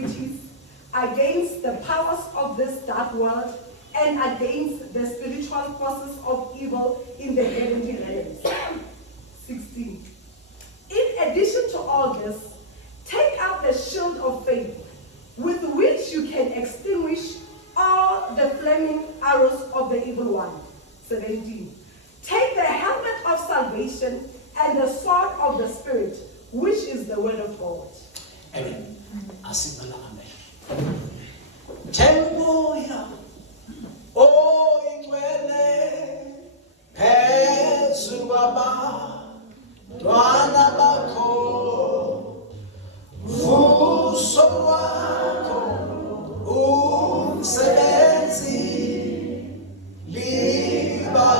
principalities, against the powers of this dark world, and against the spiritual forces of evil in the heavenly realms. 16. In addition to all this, take up the shield of faith, with which you can extinguish all the flaming arrows of the evil one. 17. Take the helmet of salvation and the sword of the Spirit, which is the word of God. Amen. Asimala amen. Temboya, o ingwele, phezu baba, dwana bakho, vuso wakho, umsebenzi, libashaswi,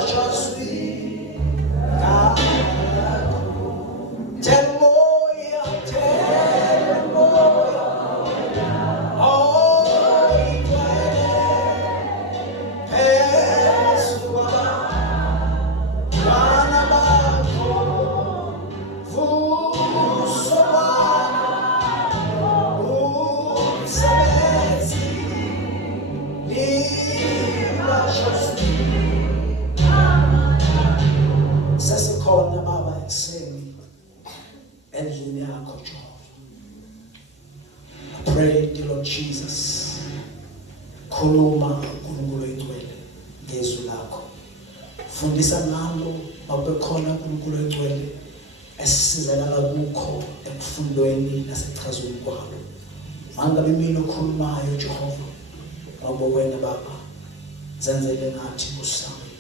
temboya, temboya, o ingwele, phezu baba, dwana bakho, vuso wakho, umsebenzi, libashaswi. Sesikhona baba ekseni endlini yakho Jehova. I pray, dear Lord Jesus, khuluma uNkulunkulu oyingcwele ngezwi lakho. Fundisa nalo babekhona uNkulunkulu oyingcwele esisizakala kukho ekufundweni nasechazweni kwalo. Mangabe mina okhulumayo Jehova, ngoba wena baba zenzele ngathi kusami.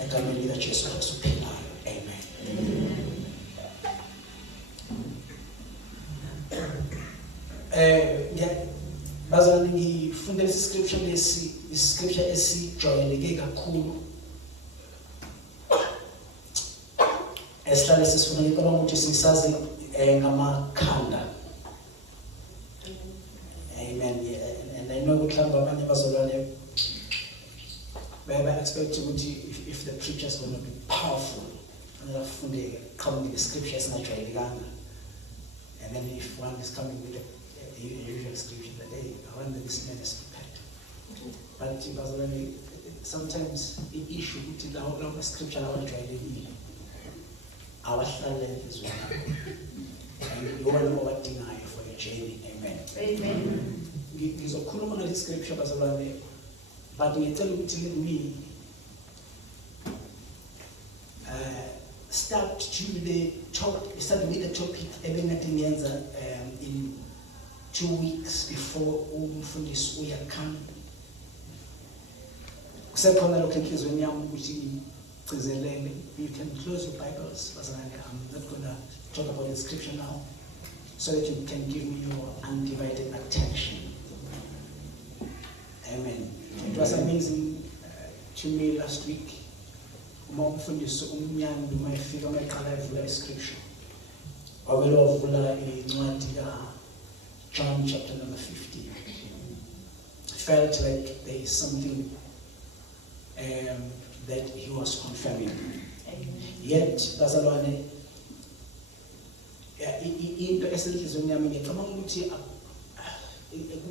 Egameni likaJesu Kristu ophilayo. Amen. Bazalwane ngifundele iscripture esijwayeleke kakhulu. Esihlale sisifuna ngicela ukuthi sisazi ngamakhanda. Amen. And I know ukuthi abanye bazalwane I expect if the preacher is going to be powerful, and the scriptures naturally, and then if one is coming with a usual scripture, that hey, I want this man is prepared. But sometimes the issue with the scripture I want to try to read, our talent is one, and you all know what deny for your journey. Amen. Amen. There's a cool scripture, but we tell me start with the topic in 2 weeks before umfundisi uyakhamba. Kusekhona lokho enhlizweni yami ukuthi gcizelele. You can close your Bibles. I'm not going to talk about the scripture now, so that you can give me your undivided attention. Amen. It was amazing to me last week. Umfundisi umnyandi mayefika mayaqala evula iscripture. Wabelwavula incwadi ya John chapter number 50. Felt like there is something that he was confirming. Yet bazalwane into esenhlizweni yami ngicabanga ukuthi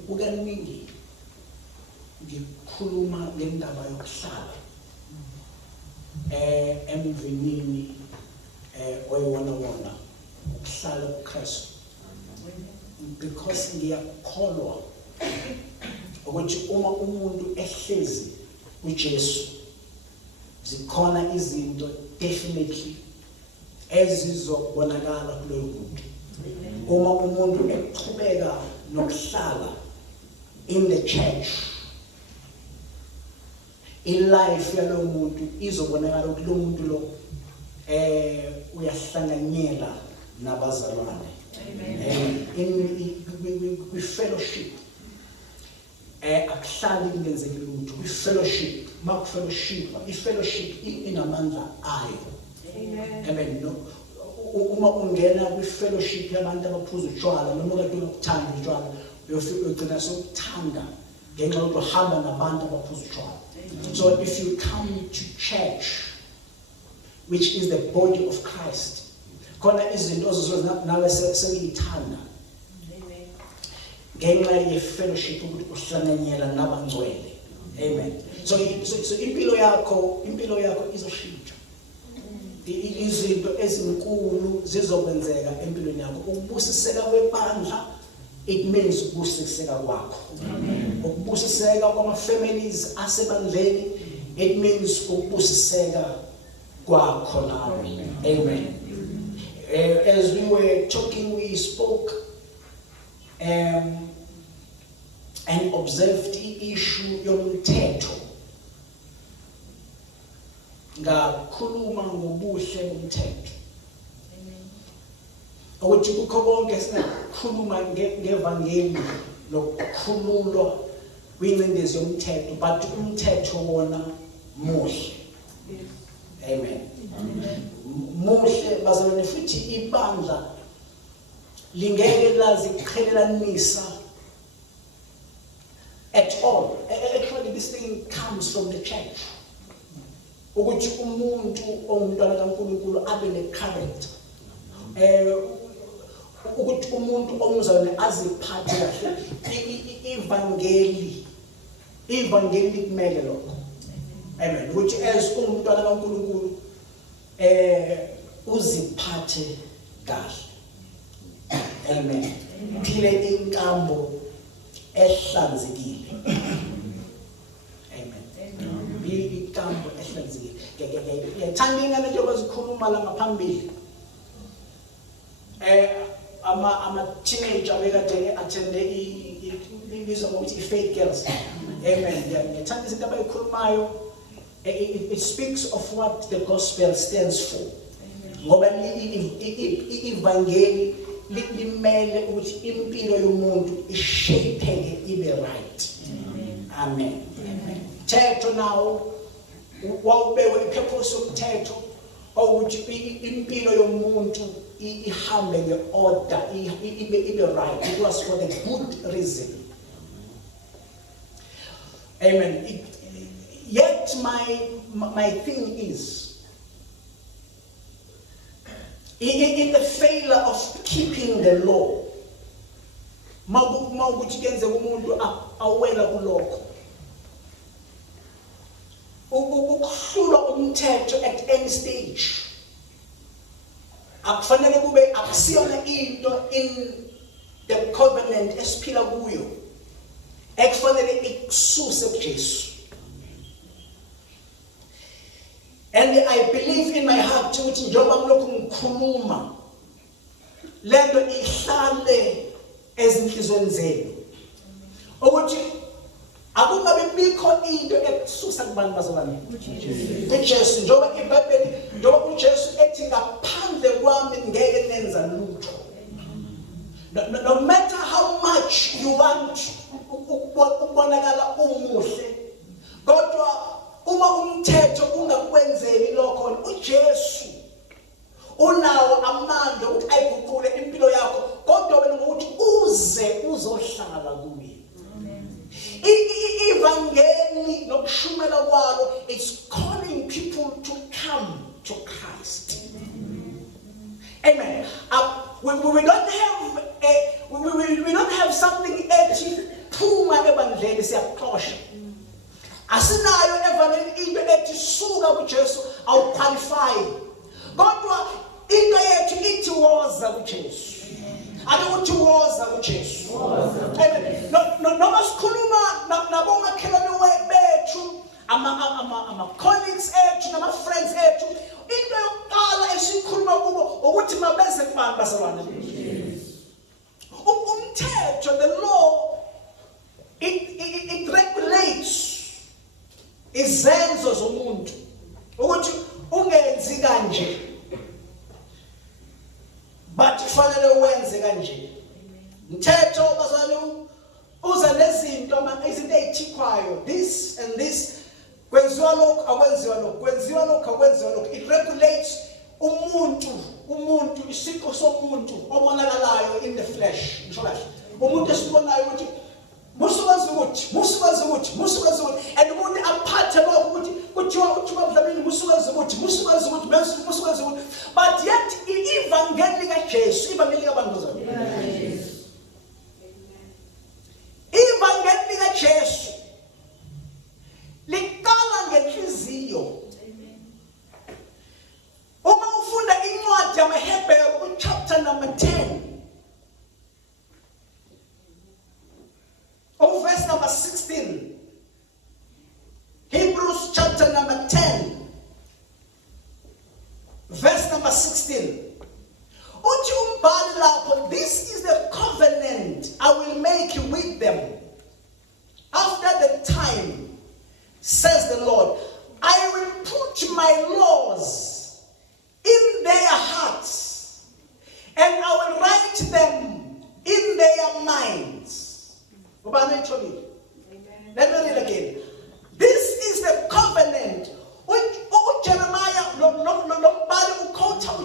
kukaningi ngikhuluma ngendaba yokuhlala emvinini oyiwona ukuhlala kuKristu, because ngiyakholwa ukuthi uma umuntu ehlezi uJesu zikhona izinto definitely ezizobonakala kuloyo muntu. Uma umuntu eqhubeka nokuhlala in the church, in life yaloyo muntu izobonakala ukuthi lo muntu lo uyahlanganyela nabazalwane. Amen. In fellowship akuhlali kungenzeki lutho. We fellowship, mark fellowship, i-fellowship inamandla ayo. Amen. No, uma ungena kwi-fellowship yabantu abaphuza utshwala noma kade ukuthanda utshwala, uyogcina sokuthanda ngenxa yokuthi uhamba nabantu abaphuza utshwala. So if you come to church, which is the body of Christ, khona izinto nawe sengiyithanda. ngenxa ye-fellowship ukuthi uhlanganyela nabangcwele. Amen. So impilo yakho izoshintsha. Izinto ezinkulu zizokwenzeka empilweni yakho. Ukubusiseka kwebandla, it means ukubusiseka kwakho. Ukubusiseka kwama-families asebandleni, it means ukubusiseka kwakho nawe. Amen. As we were talking, we spoke and observed the issue yomthetho. Ngakhuluma ngobuhle bomthetho. Ukuthi kukho konke sinakhuluma ngevangeli lokukhululwa kwingcindezi yomthetho, but umthetho wona muhle. Amen. Muhle bazalwane, futhi ibandla lingeke laziqhelelanisa at all. Actually, this thing comes from the church. Ukuthi umuntu ongumntwana kaNkulunkulu abe ne-character. Ukuthi umuntu omzalwane aziphathe kahle. Ivangeli kumele lokho. Amen. Ukuthi as ungumntwana kaNkulunkulu uziphathe kahle. Amen. Phile inkambo ehlanzekile. Amen. Inkambo ehlanzekile. Ngiyayithanda ingane njengoba zikhuluma la ngaphambili. Ama teenager bekade attende ibizwa ngokuthi i-faith girls. Amen. Ngiyayithanda izinto abayikhulumayo. It speaks of what the gospel stands for. Ngoba ivangeli limele ukuthi impilo yomuntu ishapeke ibe right. Amen. Mthetho nawo wawubekwe ipurpose yomthetho ukuthi impilo yomuntu ihambe nge-order, ibe right. It was for the good reason. Amen. Yet my thing is, in the failure of keeping the law, mawukuthi kenze umuntu awela kulokho, ukuhlula umthetho at any stage, akufanele kube akusiyona into in the covenant esiphila kuyo ekufanele ikususe kuJesu. And I believe in my heart ukuthi njengoba ngilokhu ngikhuluma lento ihlale ezinhlizweni zenu ukuthi akungabe bikho into ekususa kubantu bazalwane kuJesu. Njengoba iBhayibheli, njengoba uJesu ethi ngaphandle kwami ngeke nenza lutho. No matter how much you want ukubonakala umuhle, kodwa uma umthetho ungakwenzeli lokho, uJesu unawo amandla ukuthi ayiguqule impilo yakho, kodwa wena ngokuthi uzohlala kuye. Ivangeli nokushumela kwalo, it's calling people to come to Christ. Amen. We don't have something ethi phuma ebandleni siyaxosha. Asinayo evangeli into ethi suka kuJesu awuqualify. Kodwa into yethu ithi woza kuJesu. Ake uthi woza kuJesu. Amen. Noma sikhuluma nabomakhelwane bethu, ama colleagues ethu, nama friends ethu, into yokuqala esikhuluma kubo ukuthi mabeze kubantu bazalwane. Umthetho, the law, it regulates izenzo zomuntu ukuthi ungenzi kanje but kufanele wenze kanje. Umthetho bazalwane uza nezinto izinto ezithikwayo, this and this, kwenziwa lokho akwenziwa lokho, kwenziwa lokho akwenziwa lokho. It regulates umuntu isiko somuntu obonakalayo in the flesh. Ngisho kahle umuntu esibonayo ukuthi musukazi ukuthi and umuntu aphathe lokho ukuthi kuthiwa mhlawumbe musukazi ukuthi, but yet ivangeli kaJesu, ivangeli kabantu bazalwane, number 16. Hebrews chapter number 10. Verse number 16. Uthi umbhali lapho, this is the covenant I will make with them. After the time, says the Lord, I will put my laws in their hearts, and I will write them in their minds. Amen. Let me read again. This is the covenant. Jeremiah,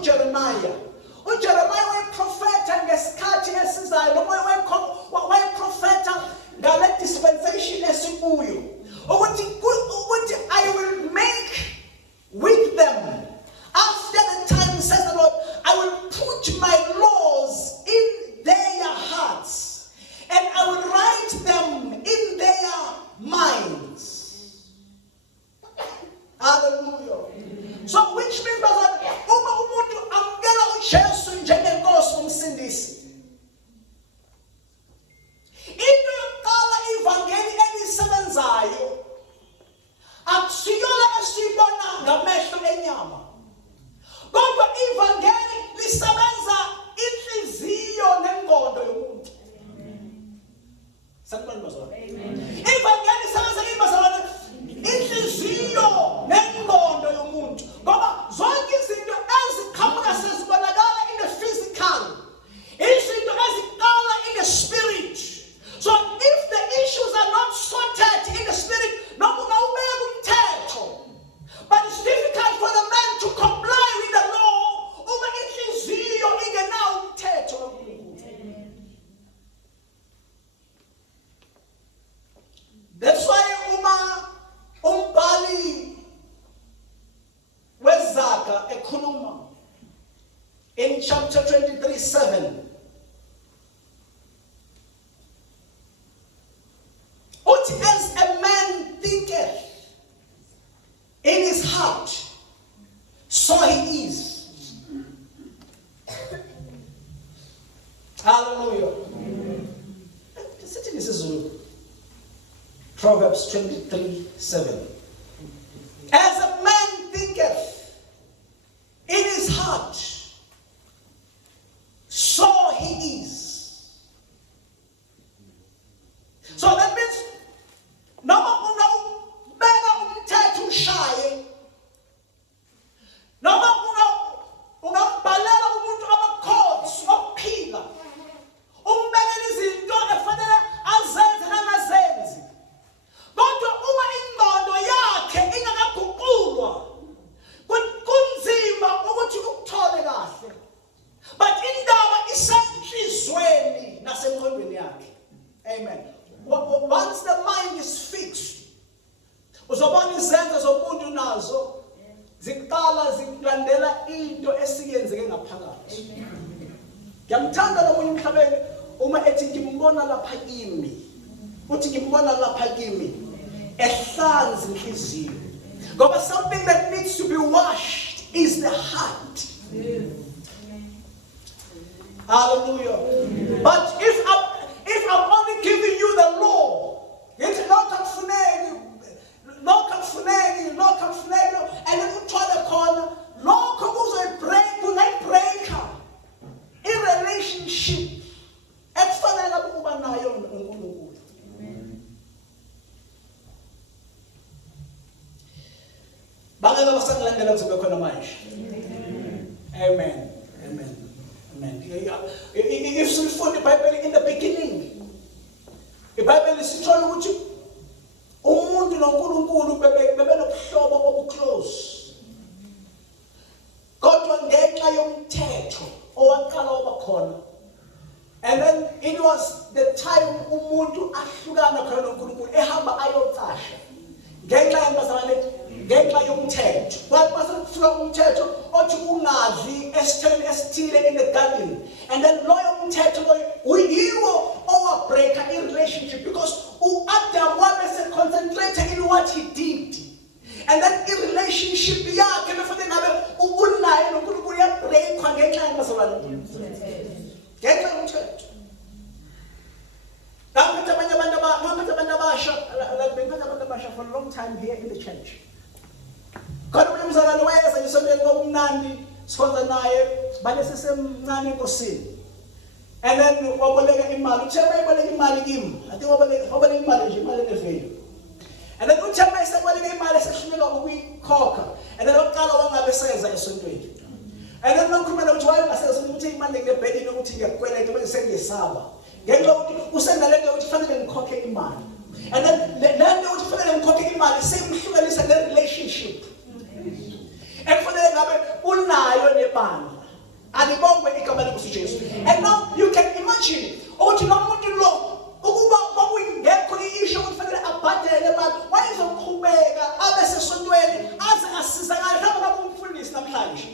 Jeremiah. Jeremiah wayeprofeta ngesikhathi esizayo, noma wayeprofeta ngale dispensation esikuyo. Ukuthi I will make with them. After the time, says the Lord, I will put my laws in their hearts, and I will write them in their minds. Hallelujah. So which means that uma umuntu amukela uJesu njengenkosi umsindisi, into yokuqala ivangeli elisebenzayo akusiyona esibona ngamehlo enyama, kodwa ivangeli lisebenza inhliziyo nengqondo yomuntu. Sanibona bazalwane. Amen. Ivangeli lisebenza imazalwane inhliziyo nengqondo yomuntu, ngoba zonke izinto eziqhamuka sezibonakala in the physical, izinto eziqala in the spirit. So if the issues are not sorted in the spirit, noma ungawubeka umthetho, but it's difficult for the man to comply with the law uma inhliziyo ingenawo umthetho. That's why uma umbhali wezaga ekhuluma in chapter 23:7, uthi as a man thinketh in his heart, so he is. Hallelujah. Sitting is Proverbs 23:7. As a man thinketh in his heart, so he is. So that means, noma ungawubeka umthetho ushaye, noma ungambhalela umuntu ama-codes okuphila, umbekela izinto efanele azenze nangazenzi, kodwa uma ingqondo yakhe ingakaguqulwa, kunzima ukuthi ukuthole kahle. But indaba isenhlizweni nasemqondweni yakhe. Amen. Once the mind is fixed, uzobona izenzo zomuntu nazo ziqala zikulandela into esiyenzeke ngaphakathi. Ngiyamthanda nomunye emhlabeni uma ethi ngimbona lapha kimi, uthi ngimbona lapha kimi ehlanza inhliziyo, ngoba something that needs to be washed is the heart. Hallelujah. But if I'm only giving you the law, it's not confuning, and then you try the corner, law comes a breaker in relationship. Ekufanele ukuba nayo uNkulunkulu. Bangeke basangilandela kuze bekhona manje. Amen. Amen. Amen. If sifunde iBhayibheli in the beginning, iBhayibheli sithola ukuthi umuntu noNkulunkulu bebenobuhlobo obuclose. Kodwa ngenxa yomthetho owaqala wabakhona, and then it was the time umuntu ahlukana khona noNkulunkulu ehamba ayotsasha ngenxa yemazalwane, ngenxa yomthetho. Kwasefika umthetho othi ungadli esitheni esithile in the garden, and then loyo umthetho loyo yiwo owabreaka i-relationship, because uAdam wabese concentrated in what he did, and then i-relationship yakhe before ngabe unaye noNkulunkulu yabreakwa ngenxa yemazalwane, ngenxa yomthetho. Ngaphethe abanye abantu for a long time here in the church. Kodwa umzalwane wayeza isondweni ngokumnandi sikhonza naye bale sisemncane enkosini. And then waboleka imali. Uthemba eboleka imali kimi. I think waboleka imali nje imali enevelu. And then uthemba eseboleka imali esehluleka ukuyikhokha. And then oqala wangabe seza esontweni. And then nokhulumela ukuthi wayengaseza ukuthi imali ngebhedini ukuthi ngiyakweleta bese ngiyesaba. Ngenxa ukuthi usendaleke ukuthi fanele ngikhokhe imali. And then lento ukuthi fanele ngikhokhe imali semhlukanisa ne-relationship. Ekufanele ngabe unayo nebandla. Alibongwe igama lenkosi Jesu. And now you can imagine ukuthi lo muntu lo ukuba kwakungekho i-issue ukuthi fanele abhadele imali wayezoqhubeka abe sesontweni aze asizakale mhlawumbe kumfundisi namhlanje.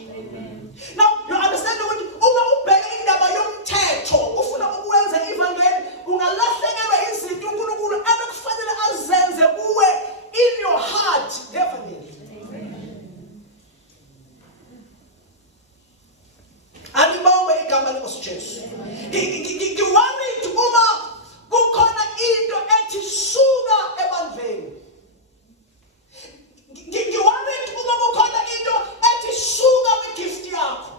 Now you understand ukuthi uma ubheka indaba yomthetho ufuna ukwenza ivangeli ungalahlekelwa izinto uNkulunkulu abekufanele azenze kuwe in your heart definitely. Alibongwe igama lenkosi Jesu. Ngiworried uma kukhona into ethi suka ebandleni. Ngiworried uma kukhona into ethi suka kwigift yakho.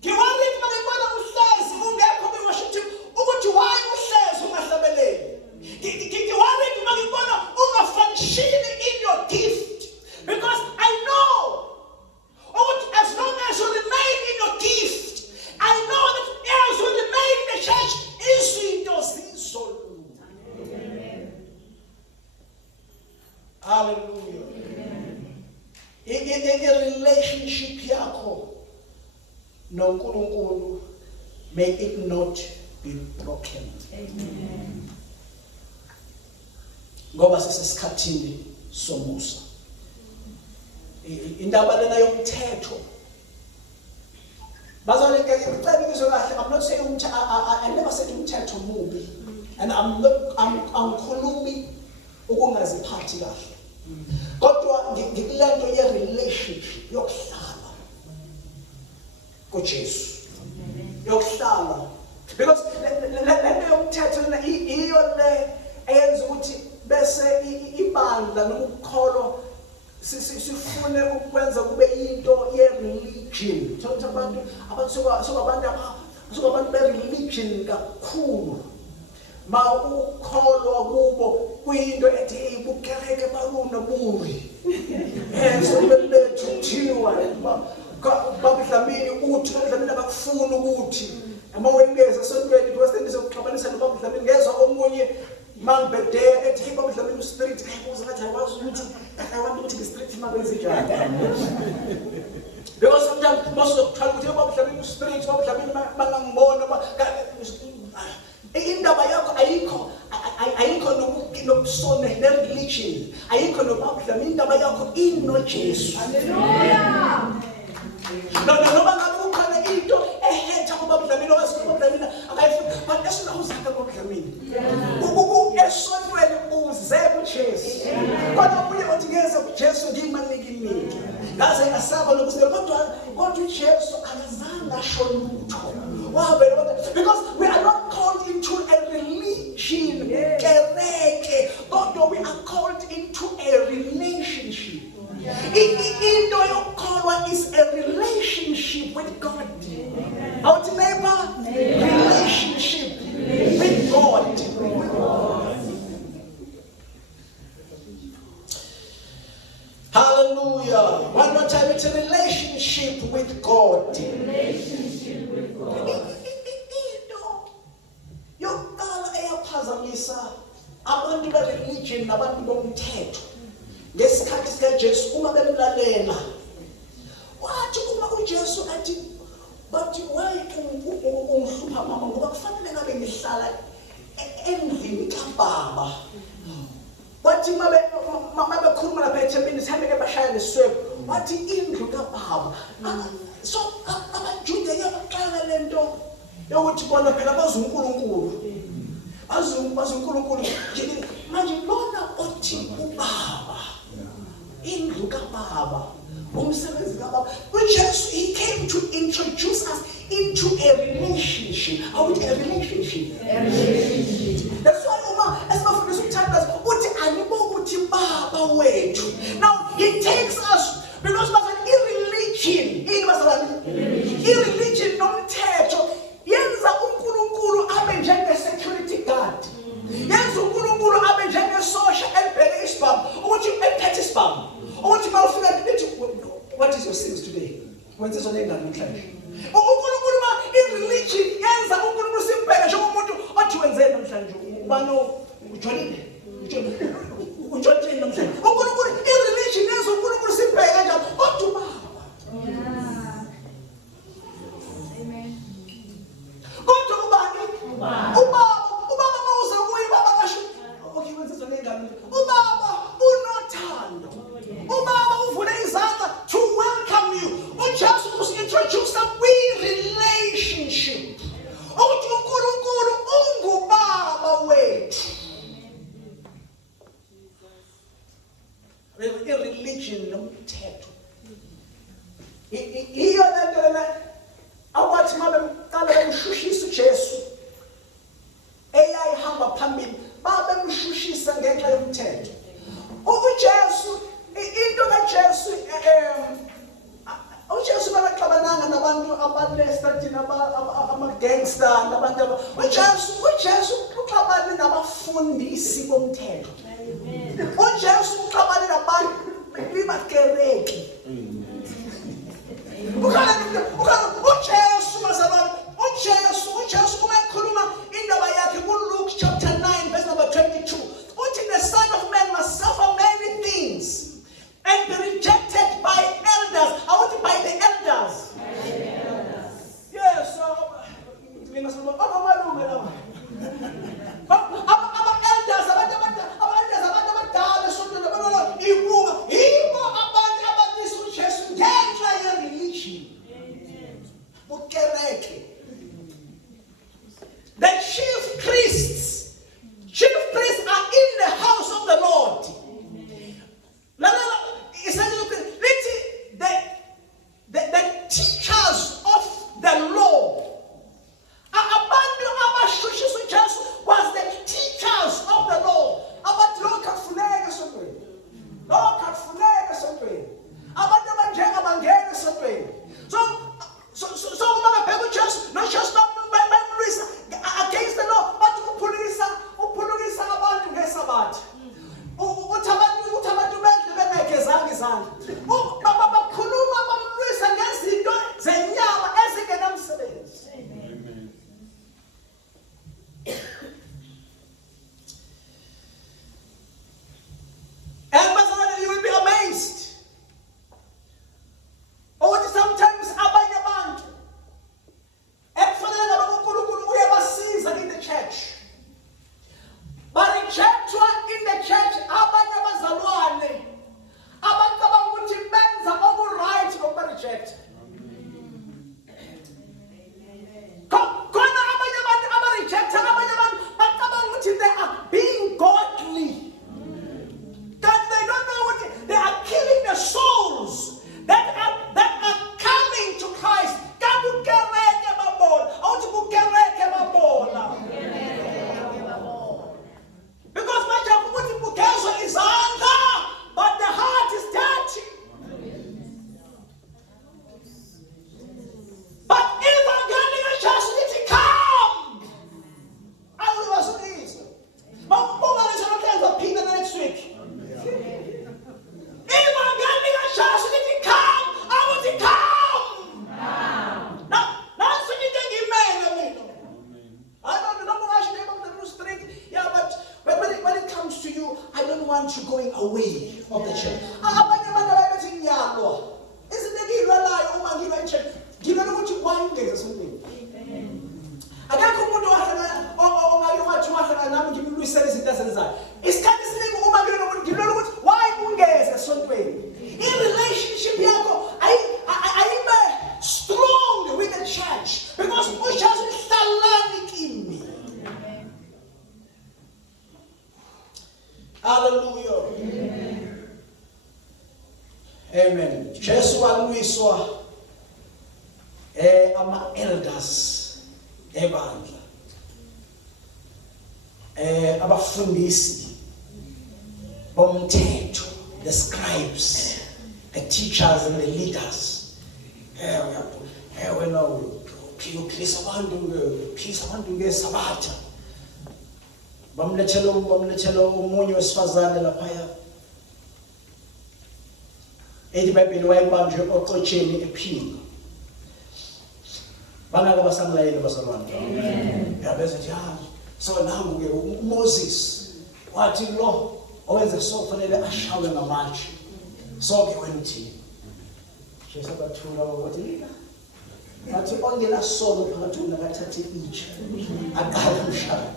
Ngiworried uma ngibona uhlezi ungekho kwi-worship team ukuthi why uhlezi ungahlabeleli. Ngiworried uma ngibona ungafunctioni in your gift because I know as long as you remain in your gift, I know that as you remain in the church, izinto zizolunga. Hallelujah. In relationship yakho noNkulunkulu, may it not be broken. Amen. Ngoba sisesikhathini somusa. Indaba lena yomthetho bazale ngicebiswe kahle. I'm not saying I never said umthetho mubi, and I'm khulumi ukungaziphathi kahle, kodwa ngikulento ye relationship yokuhlala kuJesu yokuhlala, because lento yomthetho lena iyo le eyenza ukuthi bese ibandla nokukholwa sifune ukwenza kube into ye-religion. Thola abantu abantu be-religion kakhulu. Ma ukholwa kubo kuyinto ethi ibukereke baluna bubi. So belethu kuthiwa babudlamini uthi babudlamini abakufuna ukuthi uma wengeza esontweni because ndizokuxabanisa nobabudlamini ngezwa omunye mangibede ethi babudlamini street ayibuza ngathi awazi ukuthi I want ukuthi nge-street makwenze njani. Because sometimes most of the time ukuthi babudlamini street babudlamini bangangibona indaba yakho ayikho nobusone ne-religion ayikho nobabudlamini indaba yakho inoJesu. Hallelujah. Noma ngabe kukhona into ehetha kubabudlamini okasibabudlamini akayifuna but esinawuzaka kubabudlamini esontweni uze kuJesu kodwa ubuye uthi ngeze kuJesu ngimanikimiki ngaze ngasaba nokusela kodwa uJesu akazange asho lutho because we are not called into a religion kereke kodwa we are called into a relationship. Into yokukholwa is a relationship with God. Our neighbor, relationship with God. Hallelujah. One more time, it's a relationship with God. Relationship with God. Yokuqala eyaphazamisa abantu be-religion nabantu bomthetho ngesikhathi sikaJesu uma bemlalela wathi uma uJesu athi but why ungihlupha mama ngoba kufanele ngabe ngihlala endlini kaBaba. Wathi mama bekhuluma lapha ethembeni sihambe ebashaya leswebo wathi indlu kaBaba. So abaJuda yabaqala lento yokuthi bona phela bazi uNkulunkulu bazi uNkulunkulu manje lona othi uBaba indlu kaBaba umsebenzi kaBaba uJesu he came to introduce us into a relationship. How would a relationship? That's why uma esibafundisa ukuthandaza uthi anibo ukuthi Baba Kwenza izo lengane namhlanje. uNkulunkulu ma i-religion yenza uNkulunkulu simbheke njengomuntu othi wenzeni namhlanje ubani ujoyinile ujoyinile namhlanje uNkulunkulu i-religion yenza uNkulunkulu simbheke kanjani kodwa ubaba kodwa ubani ubaba mawuza kuye ubaba kasho okay wenza izo lengane ubaba unothando ubaba uvule izandla to welcome you uJesu usintroduce kwi-relationship ukuthi uNkulunkulu ungubaba wethu i-religion nomthetho iyo lento lena awathi uma bemqala bemshushisa uJesu eyayihamba phambili babemshushisa ngenxa yomthetho uJesu into kaJesu uJesu bakaxabananga nabantu abanestatini ama-gangster nabantu uJesu uxabane nabafundisi bomthetho uJesu uxabane nabantu libakereki uJesu bazalwane uJesu uma ekhuluma indaba yakhe kuLuke chapter 9 verse number 22 uthi the Son of Man must suffer many things and be rejected by elders. I want to by the elders. Yes, the chief priests are in the house of the Lord. The teachers of the law. Abantu abashushiswa uJesu was the teachers of the law. Abantu lokhafuneka esontweni. Lokhafuneka esontweni. Abantu abanjenga bangena esontweni. So uma bebheka uJesu, no just bamlwisa against the law, but uphulukisa abantu ngesabatha. Uthi abantu bedle bengegezanga izandla. Bakhuluma bamlwisa ngezinto zenyama ezingenamsebenzi. And you will be amazed. Sometimes abanye abantu ekufanele ngabe uNkulunkulu uyabasiza in the church. Barejectwa in the church abanye abazalwane abacabanga ukuthi benza oku-right ngokuba-reject. Khona abanye abantu aba-rejecta abanye abantu bacabanga ukuthi they are being godly. That they don't know what they are killing the souls that are coming to Christ. Kabukereke babona. Awuthi bukereke babona. Because much of what you is anger, but the heart is dirty. But evangelical church needs to come. I will also this. But Peter next week. Evangelical church needs to come. I want to come. Now, so you think amen. I don't know why I should have the street. Yeah, but when it comes to you, I don't want you going away of the church. Isn't it you lie over you and church? Do you know what you want to something? I can't come to it's kind of thing why in relationship I'm strong with the church because we just in me. Hallelujah. Amen. Jesu walwiswa ama elders ebandla abafundisi bomthetho, the scribes, the teachers and the leaders. Wena uphilisa abantu ngesabatha. Bamlethela umunye wesifazane laphaya. Ethi iBhayibheli wayebanjwe oxotsheni ephila. Bangaka basamlayeli bazalwane. Yabeza nje so nangu ke uMoses wathi lo owenze so kufanele ashawe ngamatshe. Sonke wenithi. Jesu bathula ukuthi bathi ongela sono phakathi unakathathe itshe. Aqala umshaya.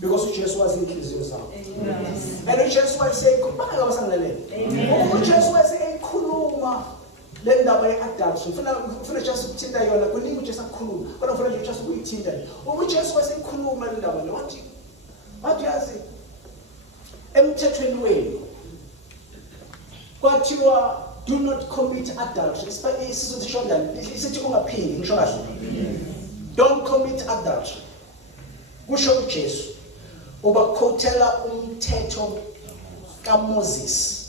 Because uJesu wazi inhliziyo zabo. And uJesu wayesekhuluma ngabasangalaleli. uJesu wayesekhuluma le ndaba ye-adultery. Ufuna Jesu ukuthinta yona kuningi uJesu akukhuluma. Kodwa ufuna nje Jesu ukuyithinta. uJesu wayesekhuluma le ndaba le wathi yazi emthethweni wenu kwathiwa do not commit adultery. Isizwe sishondana sithi ungaphindi ngisho kahle. Don't commit adultery. Kusho uJesu ubakhothela umthetho kaMoses.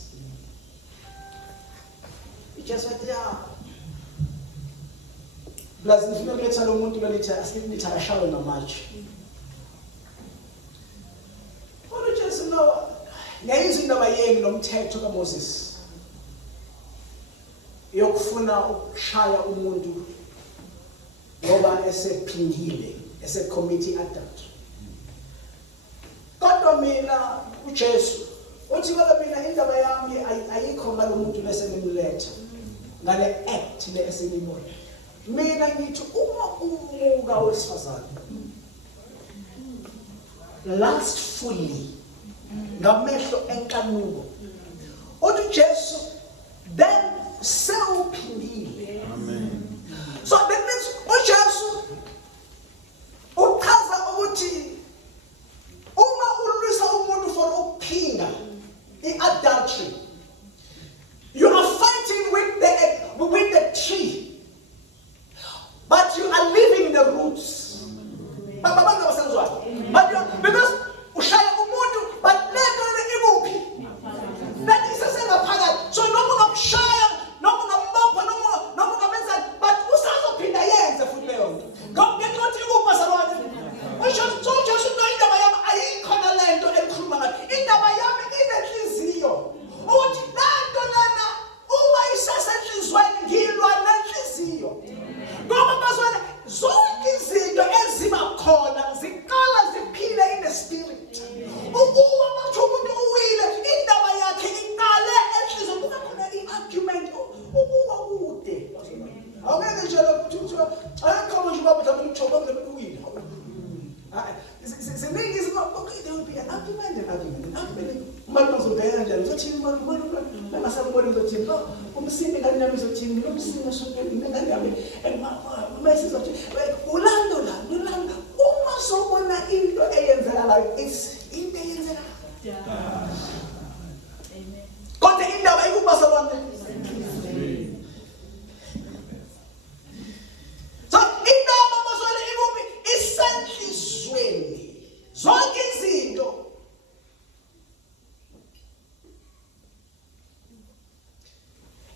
Ujesu wathi blazi nifuna kuletha lo muntu lelithi asinithi akashawe ngamatshe. Kodwa uJesu no ngayizwa indaba yenu nomthetho kaMoses yokufuna ukushaya umuntu ngoba esephindile esecommit adultery. Kodwa mina uJesu uthi ngoba mina indaba yami ayikho ngalo muntu lesenimletha ngale act le esenibona. Mina ngithi uma umuka wesifazane lustfully ngamehlo enkanuko uthi uJesu then sewuphindile. Amen. So that means uJesu uchaza ukuthi uma ulwisa umuntu for ukuphinga i-adultery, you are fighting with the tree, but you are leaving the roots. But because ushaya umuntu, but later ikuphi? That is asengaphakathi. So noma ungakushaya, noma ungambopha, noma ungamenzani, but usazophinda yenze futhi leyo nto. Ngakho ukuthi ikuphi bazalwane? So Jesu no indaba yami ayikhona lento ekhuluma ngayo. Indaba yami inenhliziyo. Uthi lento lana uma isasenhlizweni ngilwa nenhliziyo. Ngoba bazalwane zonke izinto eziba khona ziqala ziphile in the spirit. Ukuba bathi umuntu uwile indaba yakhe iqale enhlizweni. Kuba khona i-argument ukuba kude. Awungeke nje lokho uthi ayakho nje baba mhlawumbe uchoba mhlawumbe uwile. Ziningi there will be an argument. Umuntu uzobheka njani uzothini umuntu bengasaboni uzothini no umsini ngani yami uzothini lo msini sonkeni ngani yami mase uzothi ulando uma sobona into eyenzakalayo it's into eyenzakalayo. Amen. Kodwa indaba ikubasa bonke. So indaba bazona ikuphi isenhlizweni. Zonke izinto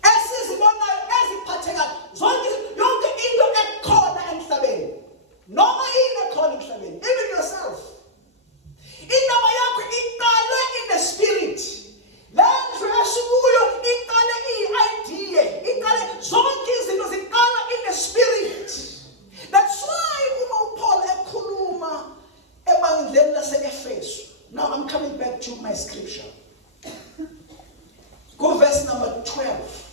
esizibonayo eziphathekayo, yonke into ekhona emhlabeni noma yini ekhona emhlabeni, even yourself, indaba yakho iqale in the spirit. Lendlu esikuyo iqale i-idea, iqale zonke izinto ziqala in the spirit. That's why uma uPaul ekhuluma ebandleni lase-Efesu. Now I'm coming back to my scripture. Go verse number 12.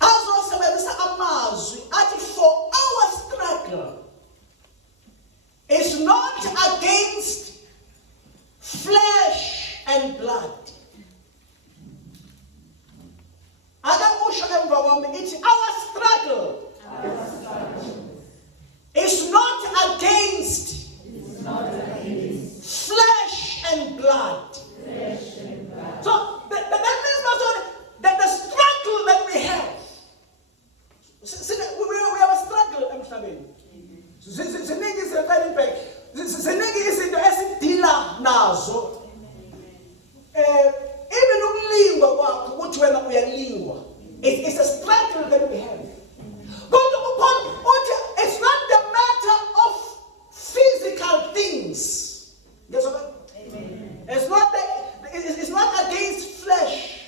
Azosebenzisa amazwi athi for our struggle is not against flesh and blood. Akakusho emva kwami ithi our struggle is not against flesh and blood. So that means that the struggle that we have, we have a struggle emhlabeni. Ziningi izinto esidila nazo. Even ukulingwa kwakho ukuthi wena uyalingwa. It's a struggle that we have. It's not the matter of physical things. That's what? Amen. It's not against flesh.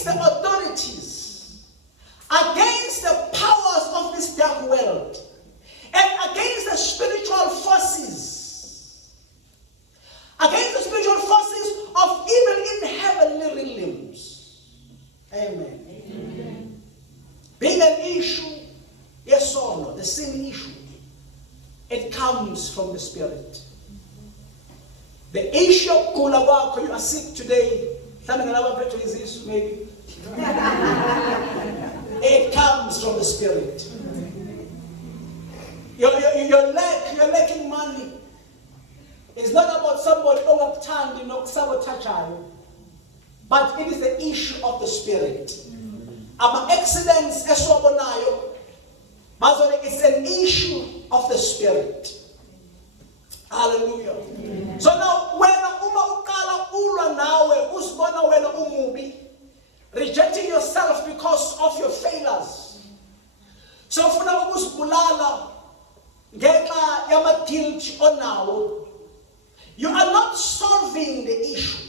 against the authorities, against the powers of this dark world, and against the spiritual forces, against the spiritual forces of evil in heavenly realms. Amen. Amen. Being an issue, yes or no, the sin issue, it comes from the Spirit. The issue of kula, you are sick today, maybe. It comes from the Spirit. You're lacking money. It's not about somebody sabotage, but it is the issue of the Spirit. Accidents, it's an issue of the Spirit. Hallelujah. Amen. So now, when rejecting yourself because of your failures. So you are not solving the issue.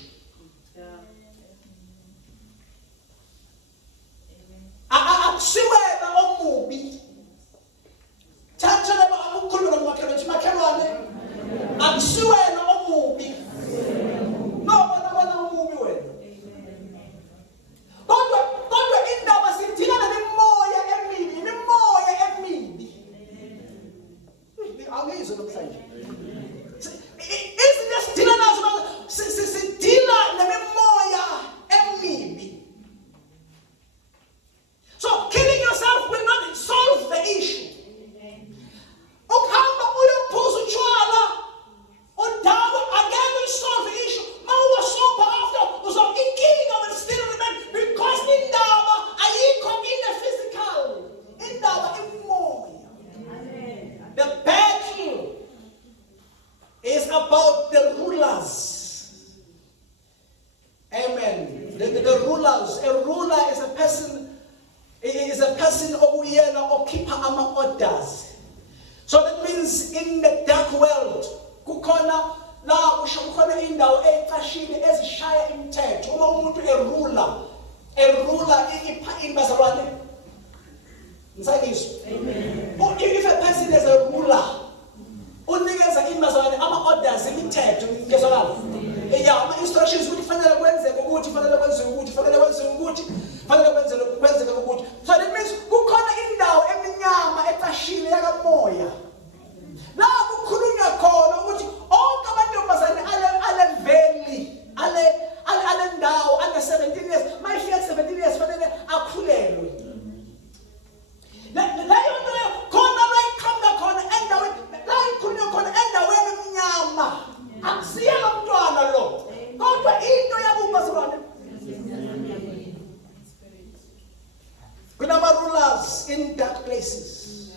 So killing yourself will not solve the issue. about the rulers. Amen. The rulers. A ruler is a person. Is a person or keeper among orders. So that means in the dark world, kukona la ushukona indawo efashini ezishaya imithetho. Uma umuntu a ruler ipha imbazalwane. Amen. If a person is a ruler, unikeza imbazalwane ama orders imithetho ngezwakala. Ama instructions ukuthi fanele kwenzeke ukuthi fanele kwenzeke ukuthi fanele kwenzeke ukuthi fanele kwenzeke ukuthi. So that means kukhona indawo eminyama efashini yakamoya. La kukhulunywa khona ukuthi onke amantombazane ale valley ale ndawo under 17 years mayifika 17 years fanele akhulelwe. La yonke khona la ikhamba khona endaweni la ikhulunywa khona endaweni eminyama. Akusiyela umntwana lo. Kodwa into yakubazalwane. Kunama rulers in dark places.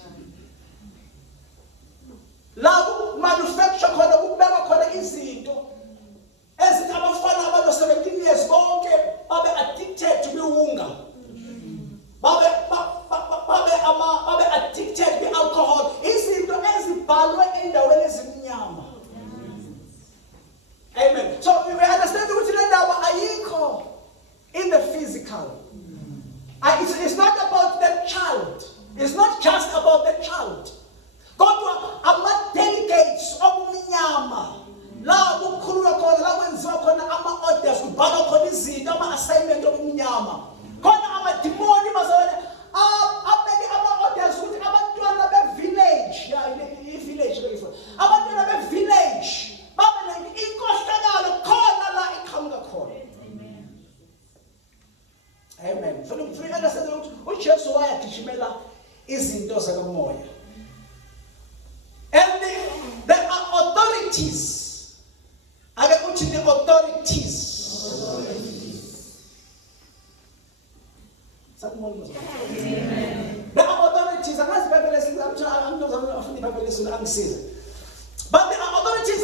La manufacture khona kubekwa khona izinto ezithi abafana abalo 17 years bonke babe addicted to biwunga. Babe addicted to alcohol. Izinto ezibhalwe endaweni ezimnyama. Amen. So we understand ukuthi le ndawo ayikho in the physical. It's not about the child. It's not just about the child. Kodwa ama-delegates omnyama la kukhulunywa khona la kwenziwa khona ama-orders kubhalwa khona izinto ama-assignment omnyama khona amadimoni bazalwane abeke ama-orders ukuthi abantwana be-village i-village abantwana be-village babe inkohlakalo khona la iqhamuka khona. Amen. For understand ukuthi uJesu wayagijimela izinto zakamoya. And there are authorities. I can put in the authorities. Amen. There are authorities. I'm not but there are authorities.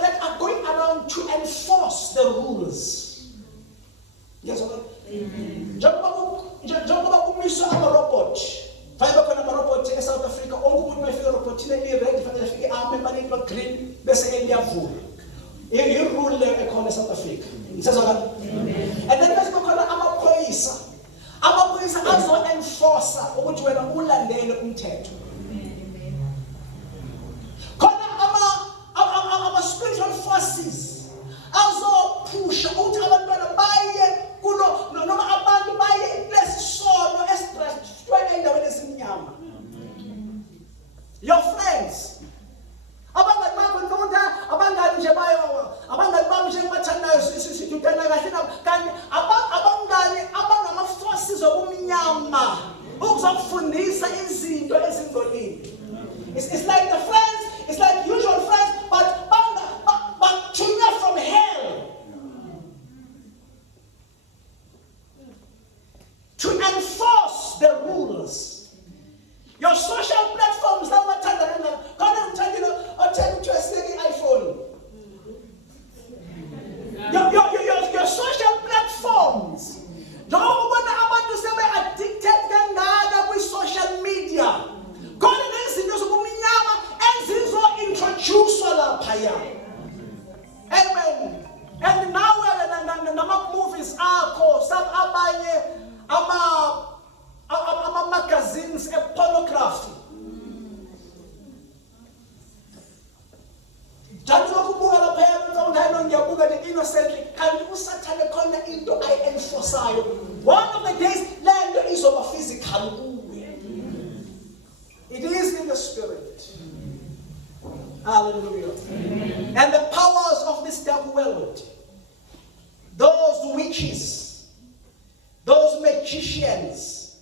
That are going around to enforce the rules. Yes or no? Amen. Njengoba kumiswa ama-robot. Fayeba khona ama-robot e-South Africa. Onke umuntu mayefika robot ile ready fanele afike ame emanini green bese eliyavula. I-rule ekhona eSouth South Africa. And then bese kukhona amaphoyisa. Amaphoyisa azo-enforce ukuthi wena ulandele umthetho. Spiritual forces azophusha ukuthi abantwana baye kulo noma abantu baye lesisono esistressed endaweni esimnyama. Your friends abangani bakho ntonta abangani nje bayo abangani bami nje bathandayo sidudana kahle nabo kanti abangani abangama forces obumnyama ukuzofundisa izinto ezingcolile. It's like the friends, it's like usual friends, but from hell to enforce the rules. Your social platforms that were turned around, I'll tell you to a steady iPhone. Your social platforms. Don't want to say we're addicted with social media. God is introduce Amen. And now nama movies some abanye ama magazines pornography. Jani lokubuka lapha yena ngiyabuka the innocently kanti usathane khona into ayenforceayo. One of the days land is over physical. It is in the spirit. Hallelujah. Amen. And the powers of this dark world, those witches, those magicians,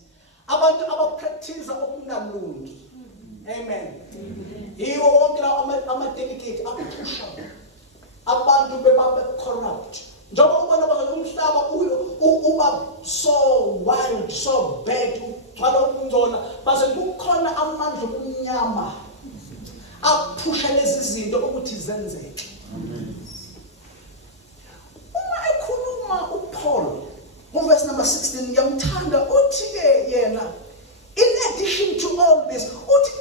abantu abapractice okungalungi. Amen. Yiwo wonke lawo ama-delegate aphusha abantu bebabe corrupt. Njengoba ubona umhlaba uba so wild, so bad, ugcwala ukungcola, base kukhona amandla omnyama aphusha lezi zinto ukuthi zenzeke. Uma ekhuluma uPaul verse number 16 ngiyamthanda uthi yena, in addition to all this,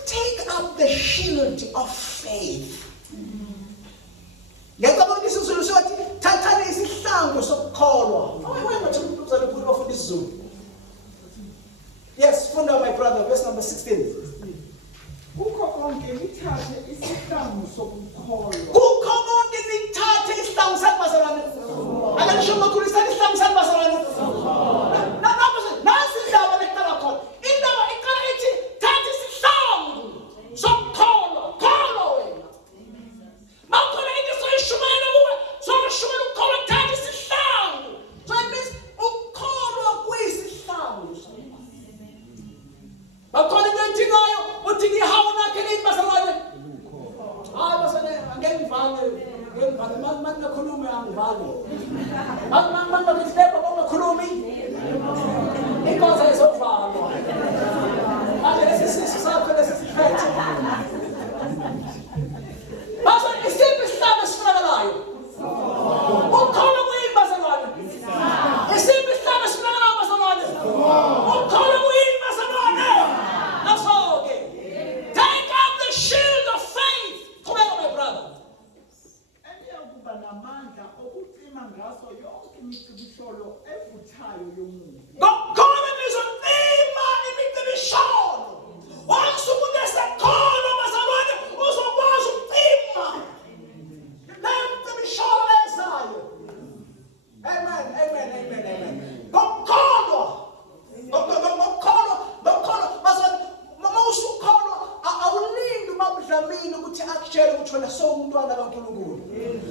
take up the shield of faith. Ngiyacabanga ukuthi isizulu sothi thathani isihlangu sokukholwa. Wena uthi uzale kukhuluma futhi isizulu. Yes, funda my brother, verse number 16. Kukho konke nithathe isihlangu sokukholwa. Kukho konke nithathe isihlangu sakubazalwane. Akanisho makhulisa isihlangu sakubazalwane. Nasi indaba lekutala khona. Indaba iqala ithi thatha isihlangu sokukholwa. Kholwa wena. Mawukhona into soyishumayela kuwe, soyishumayela ukukholwa thatha isihlangu. So it means ukukholwa kuyisihlangu. Bakhona into ethingayo uthi ngihawu nakhe nini bazalwane. Hayi bazalwane angengivale. Manje nakhuluma angivale. Manje ngifeba bongakhulumi. Inkosi izovalwa. Manje lesi sakho lesiphethe. Bazalwane isiphi isihlalo esifunakalayo? Ukukholwa kuyini bazalwane? Isiphi isihlalo esifunakalayo bazalwane? Ukukholwa kuyini bazalwane? That's all okay. Take up the shield of faith. Come on, my brother. Eniyakuba namandla okucima ngaso yonke imicibisholo evuthayo yomuntu. Ngokhona nizotima imicibisholo. Once umuntu esekhona bazalwane uzokwazi ukucima. Leyo micibisholo ezayo. Amen, amen, amen, amen. Ngokholwa. Bazalwane mawusukholwa awulindi umamdlamini ukuthi akutshele ukuthi wena sowumntwana kaNkulunkulu.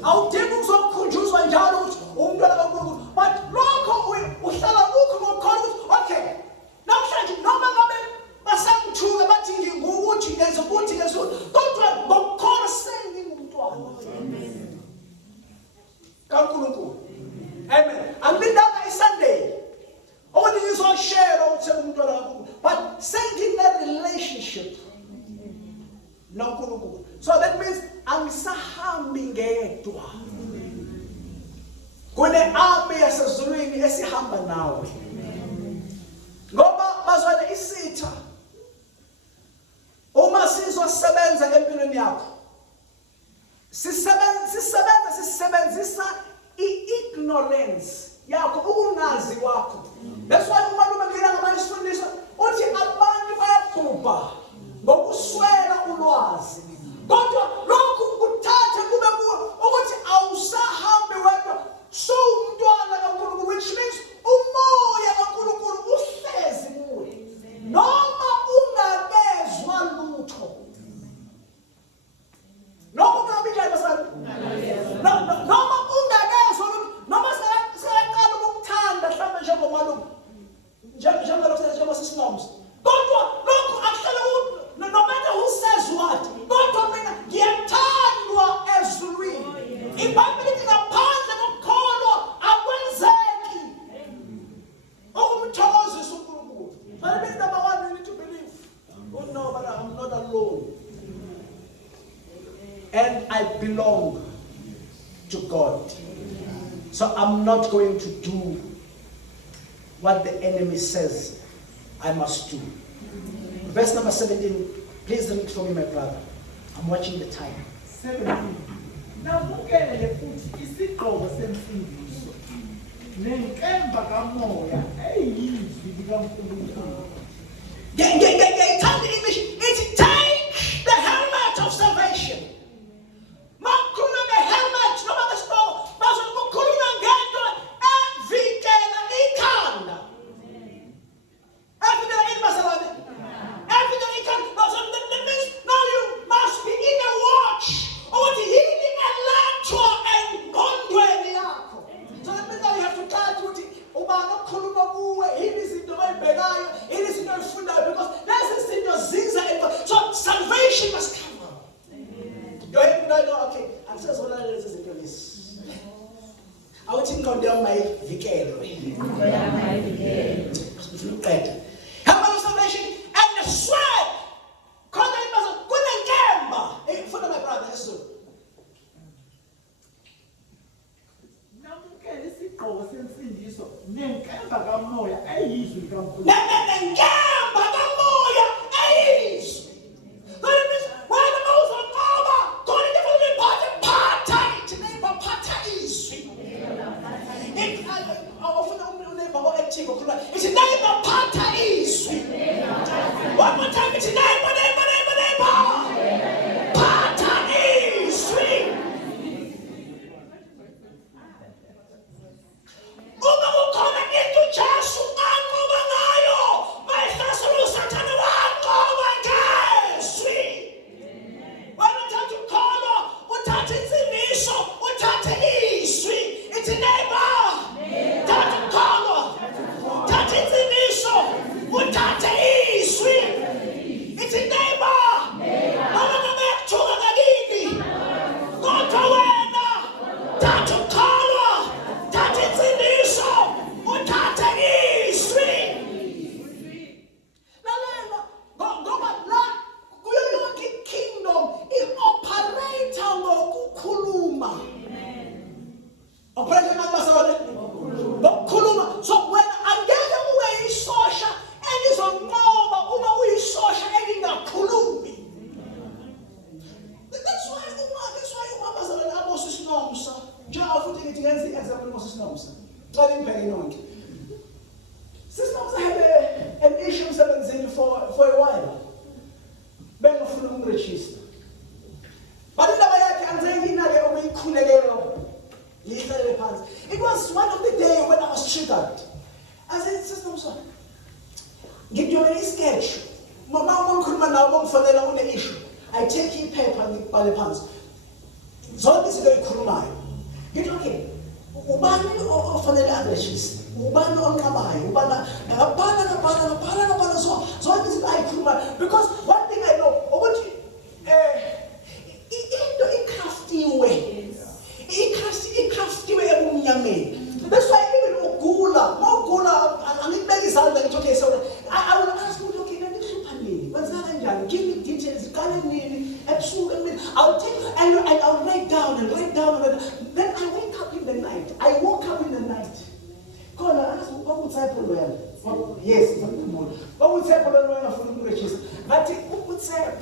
Awudingi ukuzokhunjuzwa njalo ukuthi umntwana kaNkulunkulu. But lokho uhlala ukho ngokholwa ukuthi okay. Namhlanje noma ngabe basangithuka bathi ngingukuthi ngenza ukuthi kodwa ngokholwa sengingumntwana. Amen. kaNkulunkulu. Amen. Angilindanga iSunday. Only is all share ukuthi umntwana kaNkulunkulu. But sending a relationship noNkulunkulu. So that means angisahambi ngedwa. Kune army yasezulwini esihamba nawe. Ngoba bazwane isitha. Uma sizosebenza empilweni yakho. Sisebenzisa i-ignorance yakho, ukungazi kwakho. That's why umalume ngena ngamanye isifundisa uthi abantu bayabhubha ngokuswela ulwazi. Kodwa lokhu kuthatha kube kuwe ukuthi awusahambi wedwa, umntwana kaNkulunkulu, which means umoya kaNkulunkulu uhlezi kuwe. Noma ungakezwa lutho. Noma ungabikhaya basana. Noma ungakezwa lutho, noma seyaqala ukukuthanda mhlawumbe njengomalume. Njengoba sisinomsa. Kodwa lokhu akuhlala no matter who says what. Kodwa mina ngiyathandwa ezulwini. IBhayibheli lithi ngaphandle kokukholwa akwenzeki ukumthokozisa uNkulunkulu. But it means number one, we need to believe. Oh no, but I'm not alone. And I belong to God. So I'm not going to do what the enemy says I must do. Verse number 17, please read for me, my brother. I'm watching the time. 17. Namukele futhi isigqoko semfundiso nenkemba kamoya eyizwi likaNkulunkulu. Turn the English. It's take the helmet of salvation. Makhuluma nge-helmet noma ngesigqoko, bazokukhuluma ngento evikela ikhanda. Evikela ini basalwane? Evikela ikhanda. That means now you must be in a watch. Ukuthi yini elethwa engqondweni yakho. So that means now you have to try ukuthi ubani okhuluma kuwe, yini izinto oyibhekayo, yini izinto oyifundayo, because lezi zinto ziza emva. So salvation must come out. Your head would know, okay, angisezona lezi zinto lezi. Awuthi inqondo yami mayivikelwe. Uqeda. Helmet of salvation and the sword. Khona imazo kunenkemba. Funa my brother Yesu. Namukele isigqoko semfundiso nenkemba kamoya eyizwi likaNkulunkulu. Nenkemba kamoya eyizwi. That means when the mouth of Noba, God in the heavenly phatha ithi neighbor phatha izwi. Awufuna uneighbor active ukhuluma. Ithi neighbor phatha izwi. One more time, ithi neighbor. Phatha izwi. Uma ukhona into Jesu anqoba ngayo, mayihlasela uSathane wanqoba ngezwi. Wena uthatha ukholwa, uthatha insimiso, uthatha izwi. Ithi neighbor, thatha ukholwa, thatha insimiso, uthatha izwi. Ithi neighbor, noma ngekuthuka kakini, kodwa wena thatha ukholwa, thatha insimiso, uthatha izwi. Lalela, ngoba la kuyo yonke ikingdom i-operator ngokukhuluma. Operator ngakubasabane? Ngokukhuluma. So wena angeke ube yisosha elizonqoba uma uyisosha elingakhulumi. That's why umabazalwane abose isinomsa. Njengoba futhi ngithi ngenza i-example ngose isinomsa. Cela impeke nonke. Sinomsa had an issue emsebenzini for a while. Bengafuna ukumregister. But indaba yakhe angizange inale okuyikhulekela. It was one of the days when I was triggered. I said, Sinomsa, give you a sketch. Mama ngikhuluma nawe bongifonela une issue. I take iphepha ngibhale phansi. Zonke izinto ezikhulumayo. Ngithi okay, ubani ofanele aregister? Ubani onqabayo? Ubani ngabhala zonke izinto ayikhulumayo. Because one thing I know, ukuthi into ikraftiwe. Ikraftiwe ebumnyameni. That's why even ugula, angibeka izandla ngithi okay, so I will ask you, okay, ngihlupha nini? Kwenzeka kanjani? Give me details, iqale nini? Ebusuku emini. I'll take and I'll write down. Then I wake up in the night. I woke up in the night. Khona ask ukutshepha loyana. Yes, ngikhumbula. Ukutshepha loyana ufuna ukuregister. Ngathi ukutshepha.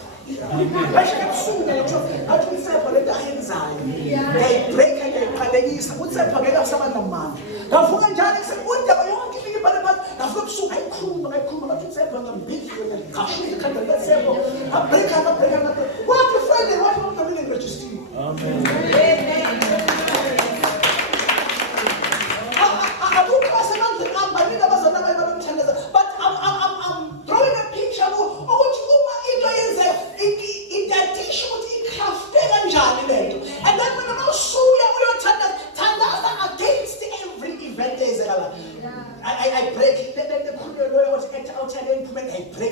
Basho ebusuku nje, ngathi ukutshepha lento ayenzayo. Ngiyibreaka ngiyaqalekisa. uThemba ngeke asabantu namandla. Ngavuka njalo udaba yonke ifike ibhale phansi. Ngavuka ebusuku ayikhuluma bathi uThemba ngambizwe ngashisa ikhanda likaThemba. Abreaka. Wathi Friday wathi umntwana register. Amen. But I'm drawing a picture of what and then when against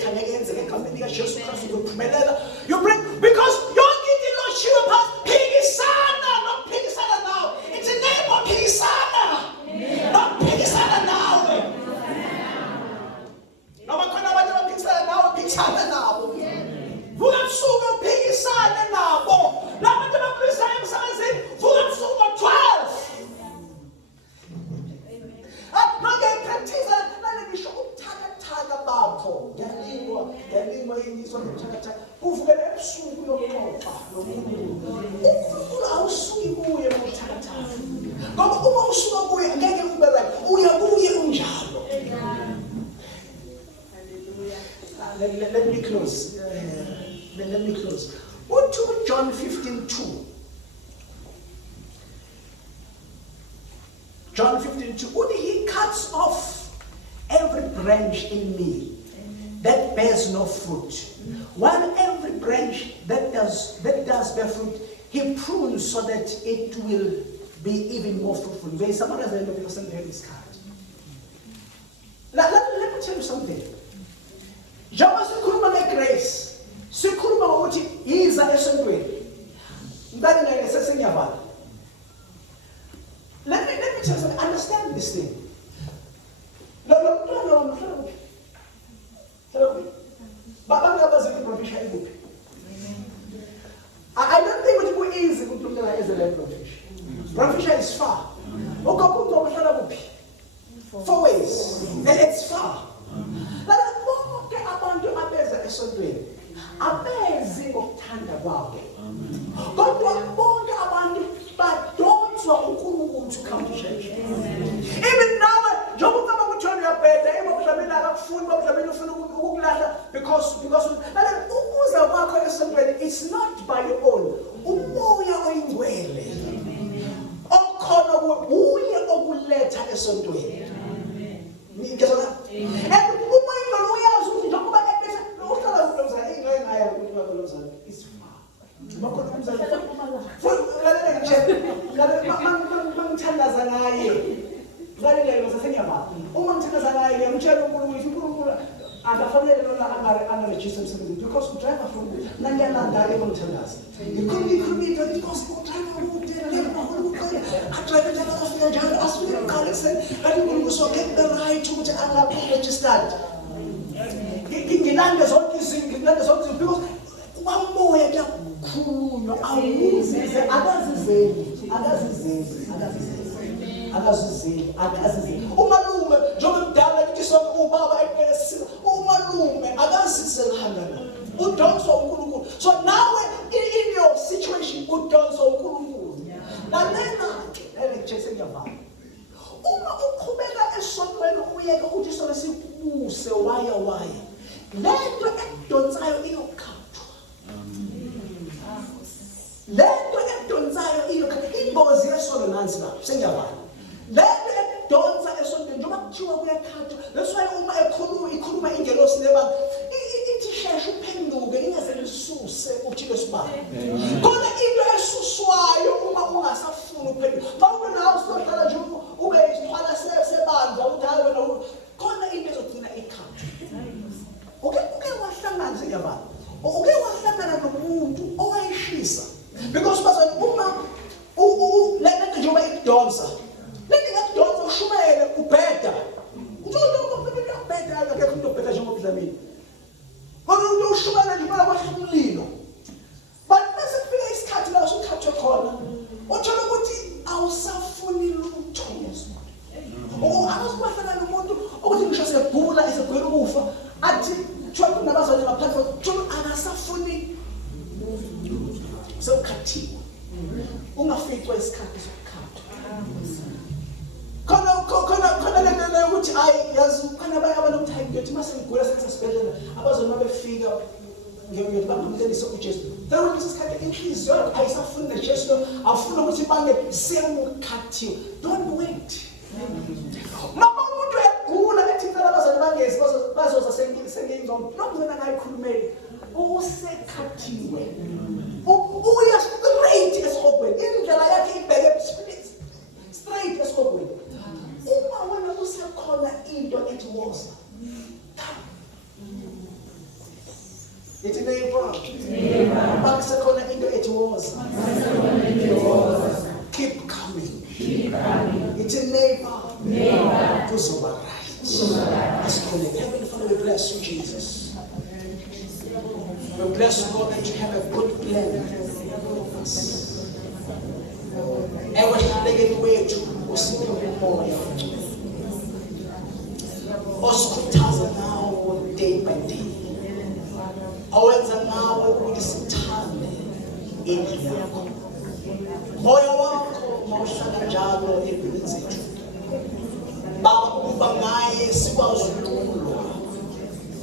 every event I break it. You break because your did not show up Pigisana, not Pigisana now. It's a name of Pigisana, not Pigisana now. No one can have Pigisana now, Pigisana now. Who have sold Pigisana now? Not the Messiah says, who have sold 12. Not get practice, not let me show Taga Barco. Yanimo in this one, who've got absolutely no Let me close. Let me close. What to John 15:2? John 15:2. Only he cuts off every branch in me that bears no fruit, while every branch that does bear fruit, he prunes so that it will be even more fruitful. There is someone else that because they have this card. Let me tell you something. Njengoba sikhuluma ngegrace, sikhuluma ukuthi yiza esontweni. Ngani ngeke sesengiyavala. Let me tell you something. Understand this thing. No. I don't think it will be easy to look at as a land profish. Profish is far. 4 ways. And it's far. Abantu abeza esontweni abezi ngokuthanda kwabo kodwa bonke abantu badonswa uNkulunkulu to come to church. Even now njengoba bakuthola uyabheda emabudlamini akafuni babudlamini ufuna ukukulahla because ukuza kwakho esontweni it's not by your own. Umoya oyingcwele okhona uye okuletha esontweni. Ngizona and umoya uyazi ukuthi njengoba uhlala unomzana ingayengaya ukuthi bakolomzana it's far bakhona umzana mangithandaza naye ngale lelo sasengiyabala uma ngithandaza naye ngiyamtshela uNkulunkulu akafanele lona angaregister emsebenzini because udriver from nangiyalanda ke ngithandaza ikhulumito because udriver udriver njalo afika njalo asifike emkhalekiseni kanti uNkulunkulu sokhe the right ukuthi angaregistered. Ngilande zonke izinto because umoya kuyakhulunywa awuzize akazizeli umalume njengoba mdala lithi sonke ubaba eqesisa umalume akazizelanga udonswa uNkulunkulu. So now in your situation udonswa uNkulunkulu lalela election yavala uma uqhubeka esontweni uyeke ukuthi sona sikubuse waya lento edonsayo iyokhathwa. Lento edonsayo iyokhathwa imbozi yesono nansi la sengiyavala. Lento edonsa esontweni njengoba kuthiwa kuyakhathwa. That's why uma ikhuluma ingelosi lebanga ithi sheshe uphenduke ingase lisuse uthi lesibani. Kodwa into esuswayo uma ungasafuni uphenduka. Bawube nawe usohlala nje ube isithwala sebandla ukuthi hayi wena khona into ezogcina ikhathwa. Uke wahlangana sengiyabala. Uke wahlangana nomuntu owayishisa. Because bazana uma lento njengoba ikudonsa. Lento ngakudonsa ushumele ubheda. Uthole ukuthi ubheda akekho umuntu obheda njengoba udlamini. Kodwa umuntu ushumele nje mara kwahla umlilo. But bese kufika isikhathi la usukhathwe khona. Uthola ukuthi awusafuni lutho ngeso. Awusibahlala nomuntu ukuthi ngisho sebhula esegwela ukufa athi Trump nabazali ngaphandle Trump akasafuni sokhathiwa ungaficwa isikhathi sokukhatha ukuthi ayi yazi kukhona abanye abantu ukuthi ngiyothi mase ngigula sesibhedlela abazona befika ngiyobamkhomelisa uJesu. Then isikhathi inhliziyo yakho ayisafuni neJesu, awufuna ukuthi bange sewukhathiwe. Don't wait. Mama umuntu egula ethi ngicela abazali bangezi bazoza sengiyingcono. Nokuzona ngayikhulumeli. Usekhathiwe. Uya straight esogweni. Indlela yakhe ibheke straight esogweni. Uma wena usekhona into ethi woza. Ithi neighbor. Bakusekhona into ethi woza. Keep coming. Ithi neighbor. Kuzoba right. Let's connect. Heavenly Father, we bless you, Jesus. We bless you, God, that you have a good plan for us. And we're taking way to umoya. Oskutaza nawo day by day. Awenza nawe ukuthi sithande indlu yakho. Moya wakho mawuhlala njalo empilweni zethu. Baba ukuba ngaye sikwazi ukulwa.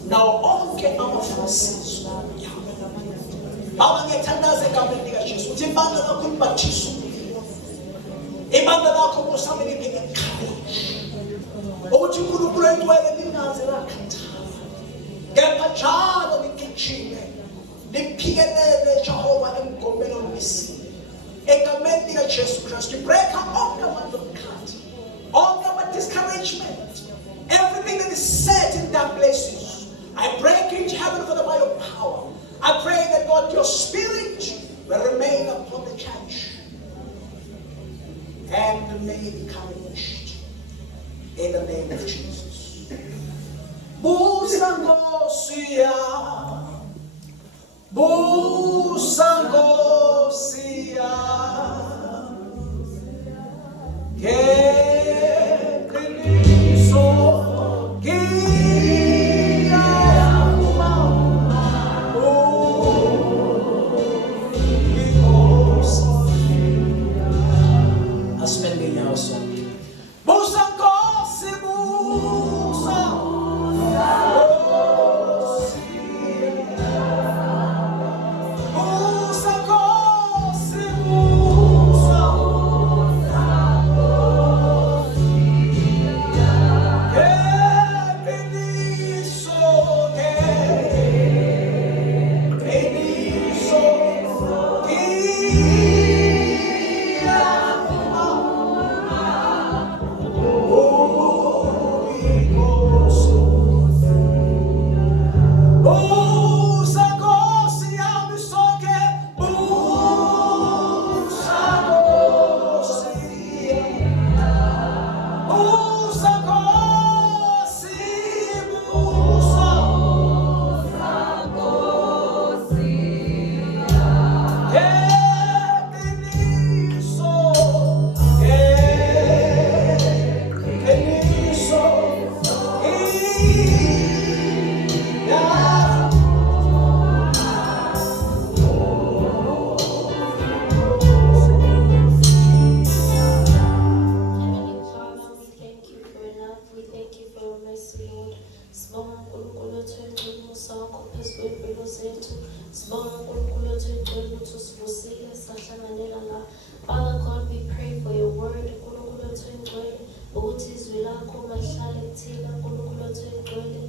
Nawo onke amafasizwe. Baba ngiyathandaza egameni likaJesu ukuthi ibandla lakho libathise. Ibandla lakho kusame lipheke courage. Ukuthi uNkulunkulu engcwele lingaze lakhathala. Kepha njalo ligijime. Liphikelele Jehova emgomeni omisiwe. Egameni likaJesu Kristu break up all the omkhathi. All the discouragement. Everything that is set in dark places. I break it, heaven, Father, by your power. I pray that God, your spirit will remain upon the church and may be encouraged in the name of Jesus. Busangosia, Busangosia, Father God, we pray for your word. Ukuthi izwi lakho mahlale kuthina, uNkulunkulu wethu engcwele.